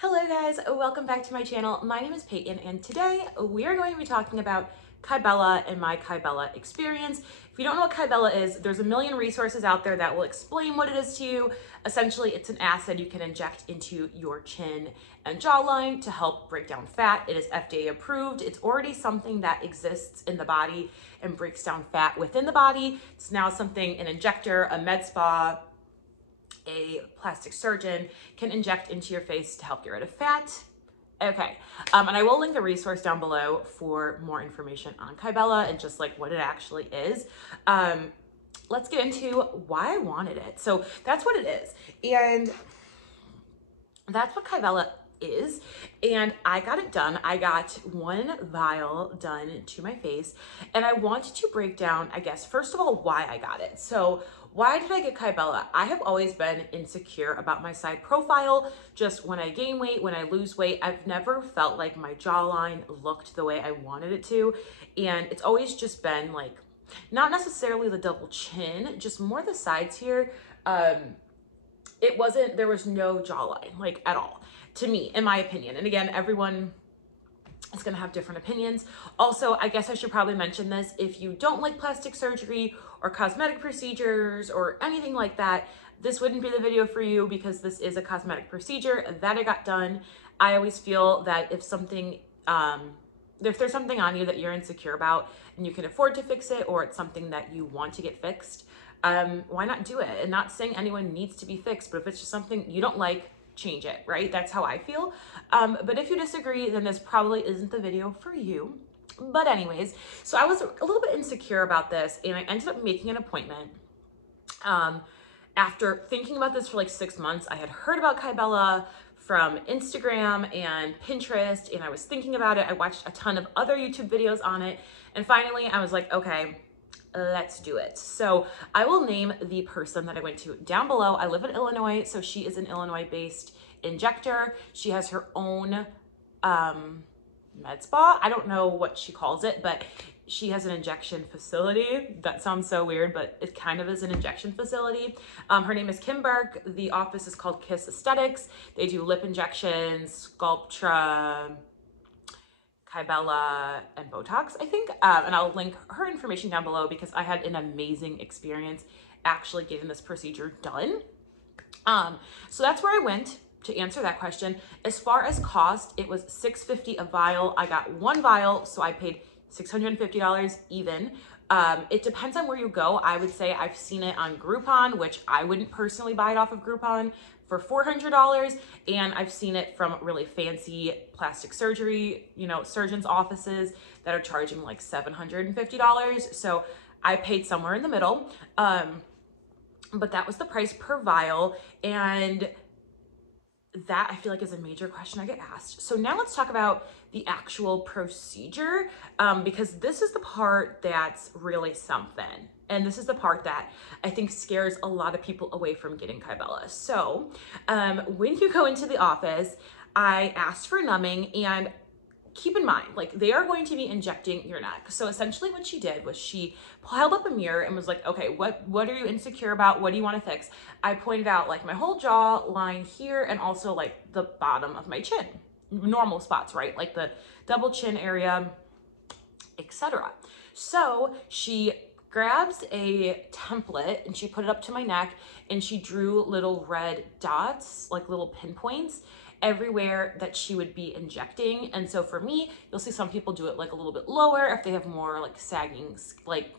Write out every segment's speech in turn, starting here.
Hello guys, welcome back to my channel. My name is Peyton and today we are going to be talking about kybella and my kybella experience. If you don't know what kybella is, there's a million resources out there that will explain what it is to you. Essentially, it's an acid you can inject into your chin and jawline to help break down fat. It is FDA approved. It's already something that exists in the body and breaks down fat within the body. It's now something an injector, a med spa, a plastic surgeon can inject into your face to help get rid of fat. Okay, and I will link the resource down below for more information on kybella and just like what it actually is. Let's get into why I wanted it. So that's what it is. And that's what kybella is. And I got it done. I got one vial done to my face. And I wanted to break down, I guess, first of all, why I got it. So why did I get kybella? I have always been insecure about my side profile. Just when I gain weight, when I lose weight, I've never felt like my jawline looked the way I wanted it to. And it's always just been like, not necessarily the double chin, just more the sides here. There was no jawline, like at all, to me, in my opinion. And again, everyone is gonna have different opinions. Also, I guess I should probably mention this. If you don't like plastic surgery or cosmetic procedures or anything like that, this wouldn't be the video for you because this is a cosmetic procedure that I got done. I always feel that if there's something on you that you're insecure about and you can afford to fix it, or it's something that you want to get fixed, why not do it? And not saying anyone needs to be fixed, but if it's just something you don't like, change it, right? That's how I feel. But if you disagree, then this probably isn't the video for you. But anyways, so I was a little bit insecure about this and I ended up making an appointment. After thinking about this for like 6 months, I had heard about kybella from Instagram and Pinterest, and I was thinking about it. I watched a ton of other YouTube videos on it. And finally I was like, okay, let's do it. So I will name the person that I went to down below. I live in Illinois, so she is an Illinois-based injector. She has her own med spa. I don't know what she calls it, but she has an injection facility. That sounds so weird, but it kind of is an injection facility. Her name is Kim Burke. The office is called Kiss Aesthetics. They do lip injections, Sculptra, kybella, and Botox, I think. And I'll link her information down below because I had an amazing experience actually getting this procedure done. So that's where I went to answer that question. As far as cost, it was $6.50 a vial. I got one vial, so I paid $650 even. It depends on where you go. I would say I've seen it on Groupon, which I wouldn't personally buy it off of Groupon, for $400, and I've seen it from really fancy plastic surgery, surgeons' offices that are charging like $750. So I paid somewhere in the middle, but that was the price per vial, and that I feel like is a major question I get asked. So now let's talk about the actual procedure, because this is the part that's really something. And this is the part that I think scares a lot of people away from getting kybella. So when you go into the office, I asked for numbing, and keep in mind, like, they are going to be injecting your neck. So essentially what she did was she held up a mirror and was like, okay, what are you insecure about? What do you want to fix? I pointed out like my whole jaw line here and also like the bottom of my chin, normal spots, right? Like the double chin area, etc. So she grabs a template and she put it up to my neck and she drew little red dots, like little pinpoints, everywhere that she would be injecting. And so for me, you'll see some people do it like a little bit lower if they have more like sagging, like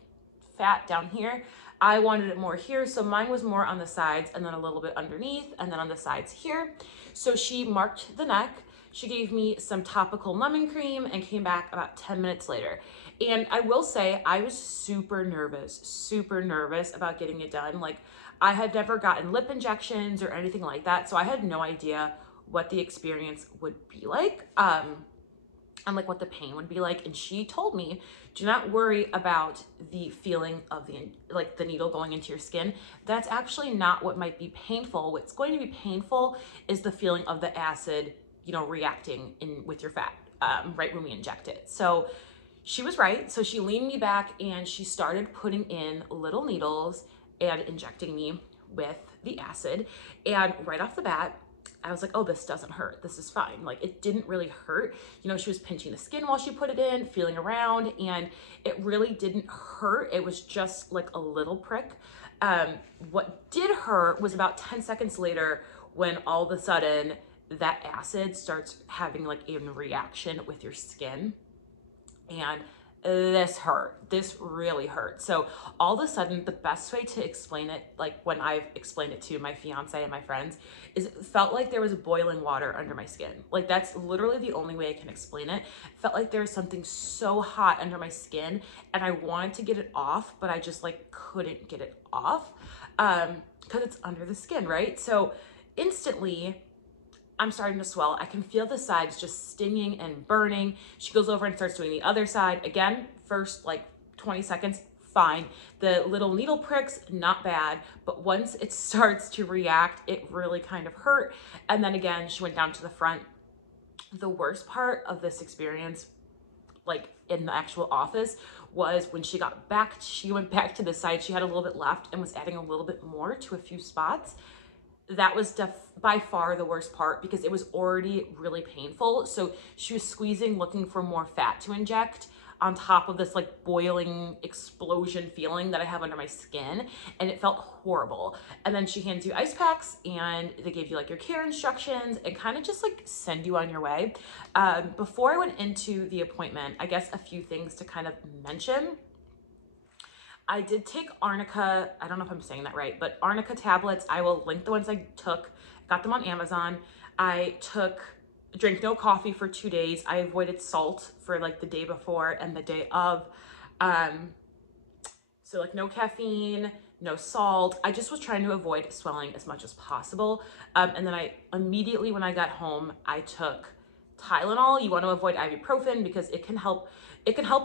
fat down here. I wanted it more here, so mine was more on the sides and then a little bit underneath and then on the sides here. So she marked the neck. She gave me some topical numbing cream and came back about 10 minutes later. And I will say I was super nervous about getting it done. Like, I had never gotten lip injections or anything like that, so I had no idea what the experience would be like, and like what the pain would be like. And she told me, do not worry about the feeling of the needle going into your skin. That's actually not what might be painful. What's going to be painful is the feeling of the acid, reacting with your fat, right when we inject it. So she was right. So she leaned me back and she started putting in little needles and injecting me with the acid. And right off the bat, I was like, oh, this doesn't hurt. This is fine. Like, it didn't really hurt. You know, she was pinching the skin while she put it in, feeling around, and it really didn't hurt. It was just like a little prick. What did hurt was about 10 seconds later when all of a sudden that acid starts having like a reaction with your skin. And this hurt. This really hurt. So all of a sudden, the best way to explain it, like when I've explained it to my fiance and my friends, is it felt like there was boiling water under my skin. Like, that's literally the only way I can explain it. It felt like there was something so hot under my skin and I wanted to get it off, but I just like couldn't get it off because it's under the skin, right? So instantly, I'm starting to swell. I can feel the sides just stinging and burning. She goes over and starts doing the other side. Again, first like 20 seconds, fine. The little needle pricks, not bad. But once it starts to react, it really kind of hurt. And then again, she went down to the front. The worst part of this experience, like in the actual office, was when she got back, she went back to the side. She had a little bit left and was adding a little bit more to a few spots. That was by far the worst part because it was already really painful. So she was squeezing, looking for more fat to inject on top of this like boiling explosion feeling that I have under my skin. And it felt horrible. And then she hands you ice packs and they gave you like your care instructions and kind of just like send you on your way. Before I went into the appointment, I guess a few things to kind of mention. I did take arnica, I don't know if I'm saying that right, but arnica tablets. I will link the ones I took, got them on Amazon. I drank no coffee for 2 days. I avoided salt for like the day before and the day of. So like no caffeine, no salt. I just was trying to avoid swelling as much as possible. And then I immediately, when I got home, I took Tylenol. You want to avoid ibuprofen because it can help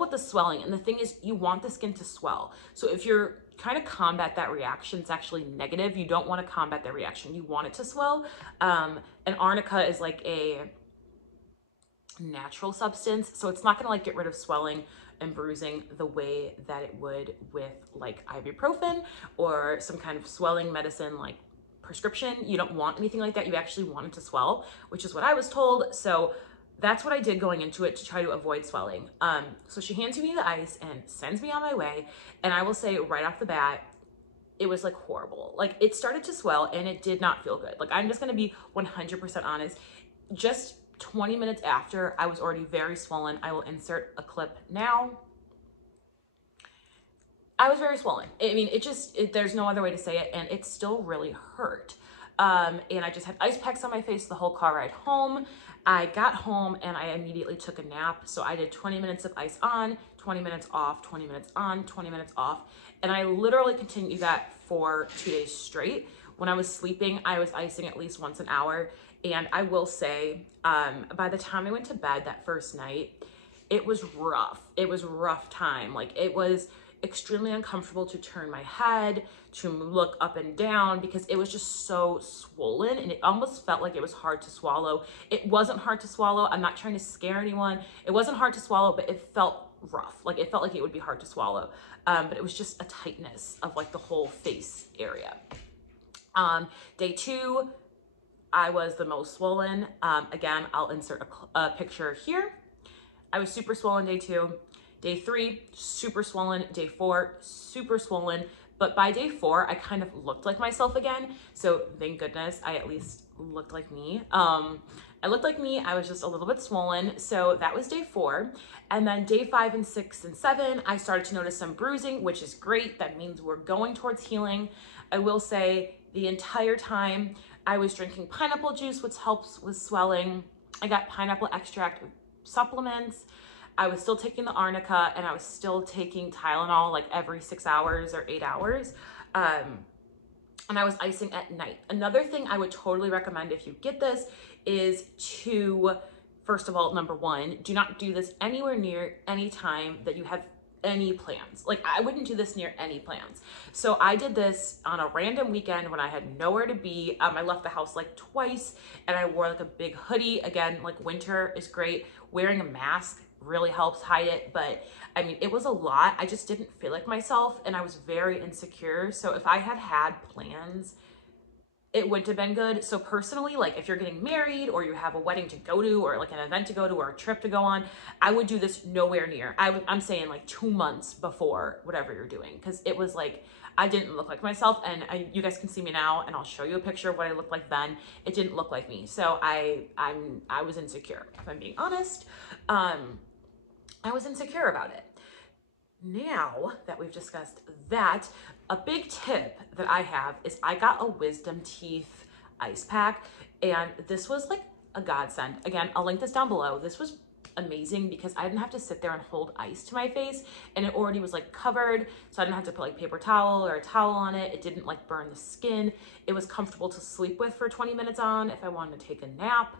with the swelling. And the thing is, you want the skin to swell. So if you're trying to combat that reaction, it's actually negative. You don't want to combat that reaction. You want it to swell. And arnica is like a natural substance. So it's not going to like get rid of swelling and bruising the way that it would with like ibuprofen or some kind of swelling medicine like prescription. You don't want anything like that. You actually want it to swell, which is what I was told. So that's what I did going into it to try to avoid swelling. So she hands me the ice and sends me on my way. And I will say right off the bat, it was like horrible. Like it started to swell and it did not feel good. Like I'm just going to be 100% honest. Just 20 minutes after, I was already very swollen. I will insert a clip now. I was very swollen. I mean, there's no other way to say it. And it still really hurt. And I just had ice packs on my face the whole car ride home. I got home and I immediately took a nap. So I did 20 minutes of ice on, 20 minutes off, 20 minutes on, 20 minutes off. And I literally continued that for 2 days straight. When I was sleeping, I was icing at least once an hour. And I will say, by the time I went to bed that first night, it was rough. It was a rough time. Like it was extremely uncomfortable to turn my head, to look up and down because it was just so swollen and it almost felt like it was hard to swallow. It wasn't hard to swallow. I'm not trying to scare anyone. It wasn't hard to swallow, but it felt rough. Like it felt like it would be hard to swallow. But it was just a tightness of like the whole face area. Day 2, I was the most swollen. Again, I'll insert a picture here. I was super swollen day 2. Day 3, super swollen. Day 4, super swollen. But by day 4, I kind of looked like myself again. So thank goodness I at least looked like me. I looked like me. I was just a little bit swollen. So that was day 4. And then day 5 and 6 and 7, I started to notice some bruising, which is great. That means we're going towards healing. I will say the entire time I was drinking pineapple juice, which helps with swelling. I got pineapple extract supplements. I was still taking the arnica and I was still taking Tylenol like every 6 hours or 8 hours. And I was icing at night. Another thing I would totally recommend if you get this is to, first of all, number 1, do not do this anywhere near any time that you have any plans. Like I wouldn't do this near any plans. So I did this on a random weekend when I had nowhere to be. I left the house like twice and I wore like a big hoodie. Again, like winter is great. Wearing a mask really helps hide it, but I mean, it was a lot. I just didn't feel like myself and I was very insecure. So if I had had plans, it wouldn't have been good. So personally, like if you're getting married or you have a wedding to go to or like an event to go to or a trip to go on, I would do this nowhere near. I'm saying like 2 months before whatever you're doing, because it was like, I didn't look like myself. And you guys can see me now and I'll show you a picture of what I looked like then. It didn't look like me. So I was insecure, if I'm being honest. I was insecure about it. Now that we've discussed that, a big tip that I have is I got a wisdom teeth ice pack, and this was like a godsend. Again, I'll link this down below. This was amazing because I didn't have to sit there and hold ice to my face, and it already was like covered, so I didn't have to put like paper towel or a towel on it. It didn't like burn the skin. It was comfortable to sleep with for 20 minutes on if I wanted to take a nap.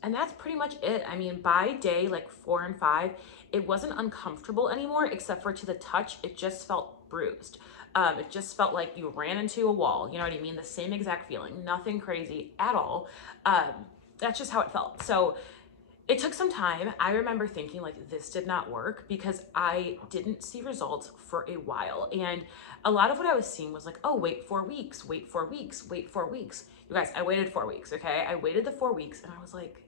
And that's pretty much it. I mean, by day like 4 and 5, it wasn't uncomfortable anymore, except for to the touch, it just felt bruised. It just felt like you ran into a wall. You know what I mean? The same exact feeling, nothing crazy at all. That's just how it felt. So it took some time. I remember thinking like this did not work because I didn't see results for a while. And a lot of what I was seeing was like, oh, wait 4 weeks, wait 4 weeks, wait 4 weeks. You guys, I waited 4 weeks, okay? I waited the 4 weeks and I was like,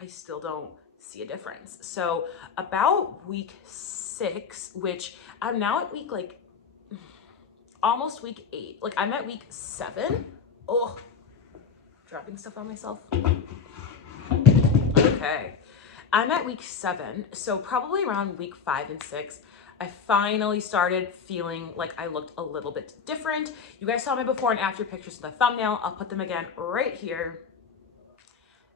I still don't see a difference. So about week 6, which I'm now at week like almost week 8. Like I'm at week 7. Oh, dropping stuff on myself. Okay. I'm at week 7. So probably around week 5 and 6, I finally started feeling like I looked a little bit different. You guys saw my before and after pictures in the thumbnail. I'll put them again right here.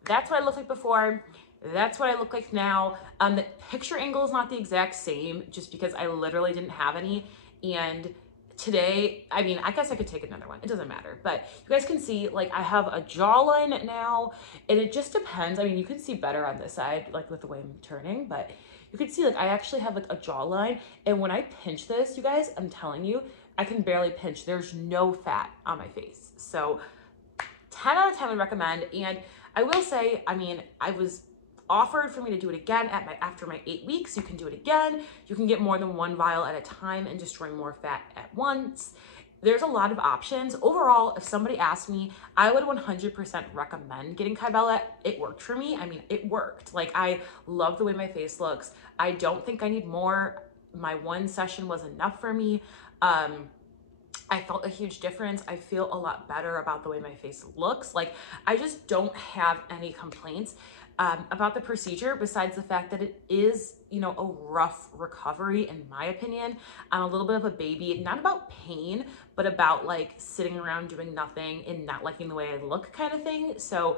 That's what I looked like before. That's what I look like now. The picture angle is not the exact same just because I literally didn't have any. And today, I mean, I guess I could take another one. It doesn't matter. But you guys can see, like, I have a jawline now. And it just depends. I mean, you can see better on this side, like with the way I'm turning. But you can see, like, I actually have like a jawline. And when I pinch this, you guys, I'm telling you, I can barely pinch. There's no fat on my face. So 10 out of 10 would recommend. And I will say, I mean, I was offered for me to do it again after my 8 weeks. You can do it again. You can get more than 1 vial at a time and destroy more fat at once. There's a lot of options. Overall, if somebody asked me, I would 100% recommend getting kybella. It worked for me. I mean, it worked. Like, I love the way my face looks. I don't think I need more. My 1 session was enough for me. I felt a huge difference. I feel a lot better about the way my face looks. Like, I just don't have any complaints about the procedure, besides the fact that it is, you know, a rough recovery, in my opinion. I'm a little bit of a baby, not about pain, but about like sitting around doing nothing and not liking the way I look kind of thing. So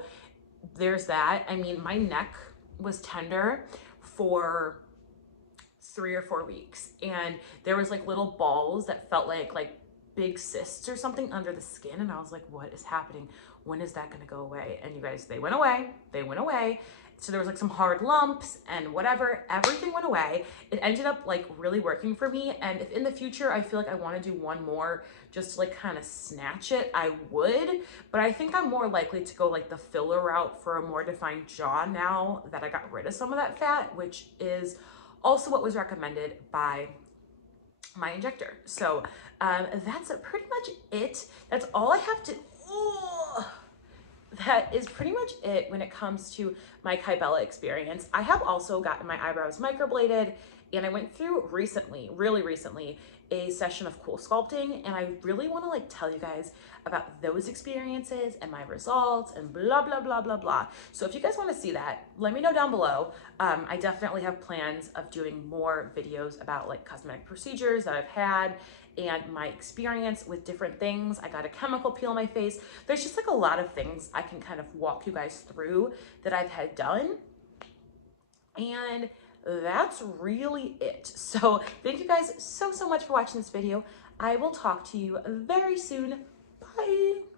there's that. I mean, my neck was tender for 3 or 4 weeks, and there was like little balls that felt like big cysts or something under the skin, and I was like, what is happening? When is that gonna go away? And you guys, they went away. They went away. So there was like some hard lumps and whatever, everything went away. It ended up like really working for me. And if in the future I feel like I want to do one more just to like kind of snatch it, I would. But I think I'm more likely to go like the filler route for a more defined jaw now that I got rid of some of that fat, which is also what was recommended by my injector. So that's pretty much it. That's all I have to, that is pretty much it when it comes to my kybella experience. I have also gotten my eyebrows microbladed, and I went through recently, really recently, a session of cool sculpting, and I really want to like tell you guys about those experiences and my results and blah, blah, blah, blah, blah. So if you guys want to see that, let me know down below. I definitely have plans of doing more videos about like cosmetic procedures that I've had and my experience with different things. I got a chemical peel on my face. There's just like a lot of things I can kind of walk you guys through that I've had done. And that's really it. So thank you guys so much for watching this video. I will talk to you very soon. Bye.